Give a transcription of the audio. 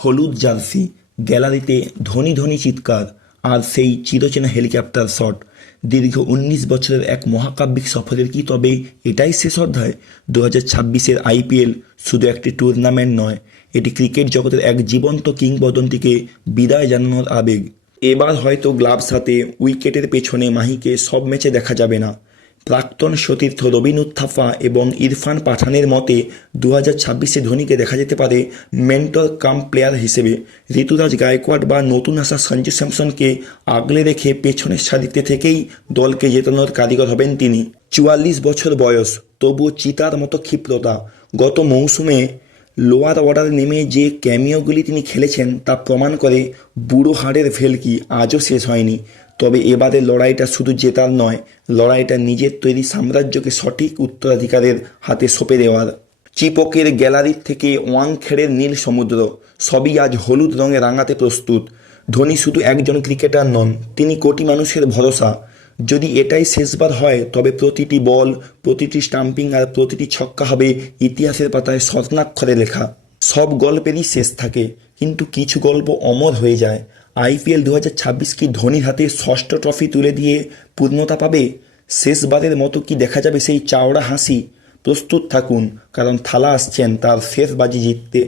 হলুদ জার্সি, গ্যালারিতে ধনী ধনী চিৎকার, আর সেই চিরচেনা হেলিকপ্টার শট। দীর্ঘ ১৯ বছরের এক মহাকাব্যিক সফরের কি তবে এটাই শেষ অধ্যায়? ২০২৬-এর আইপিএল শুধু একটি টুর্নামেন্ট নয়, এটি ক্রিকেট জগতের এক জীবন্ত কিংবদন্তিকে বিদায় জানানোর আবেগ। এবার হয়তো গ্লাভস হাতে উইকেটের পেছনে মাহিকে সব ম্যাচে দেখা যাবে না। প্রাক্তন সতীর্থ রবিন উত্থাপা এবং ইরফান পাঠানের মতে ২০২৬-এ ধোনিকে দেখা যেতে পারে মেন্টর কাম প্লেয়ার হিসেবে। ঋতুরাজ গায়কোয়াড় বা নতুন আসা সঞ্জু স্যামসনকে আগলে রেখে পেছনের সারিতে থেকেই দলকে জেতানোর কারিগর হবেন তিনি। ৪৪ বছর বয়স, তবুও চিতার মতো ক্ষিপ্রতা। গত মৌসুমে লোয়ার অর্ডারে নেমে যে ক্যামিওগুলি তিনি খেলেছেন তা প্রমাণ করে বুড়ো হাড়ের ভেলকি আজও শেষ হয়নি। তবে এবারের লড়াইটা শুধু জেতার নয়, লড়াইটা নিজের তৈরি সাম্রাজ্যকে সঠিক উত্তরাধিকারের হাতে সঁপে দেওয়ার। চিপকের গ্যালারির থেকে ওয়াংখেড়ের নীল সমুদ্র, সবই আজ হলুদ রঙে রাঙাতে প্রস্তুত। ধোনি শুধু একজন ক্রিকেটার নন, তিনি কোটি মানুষের ভরসা। যদি এটাই শেষবার হয়, তবে প্রতিটি বল, প্রতিটি স্টাম্পিং আর প্রতিটি ছক্কা হবে ইতিহাসের পাতায় স্বর্ণাক্ষরে লেখা। সব গল্পেরই শেষ থাকে, কিন্তু কিছু গল্প অমর হয়ে যায়। আইপিএল ২০২৬ কি ধোনির হাতে ষষ্ঠ ট্রফি তুলে দিয়ে পূর্ণতা পাবে? শেষবারের মতো কি দেখা যাবে সেই চাওড়া হাসি? প্রস্তুত থাকুন, কারণ থালা আসছেন তার শেষ বাজি জিততে।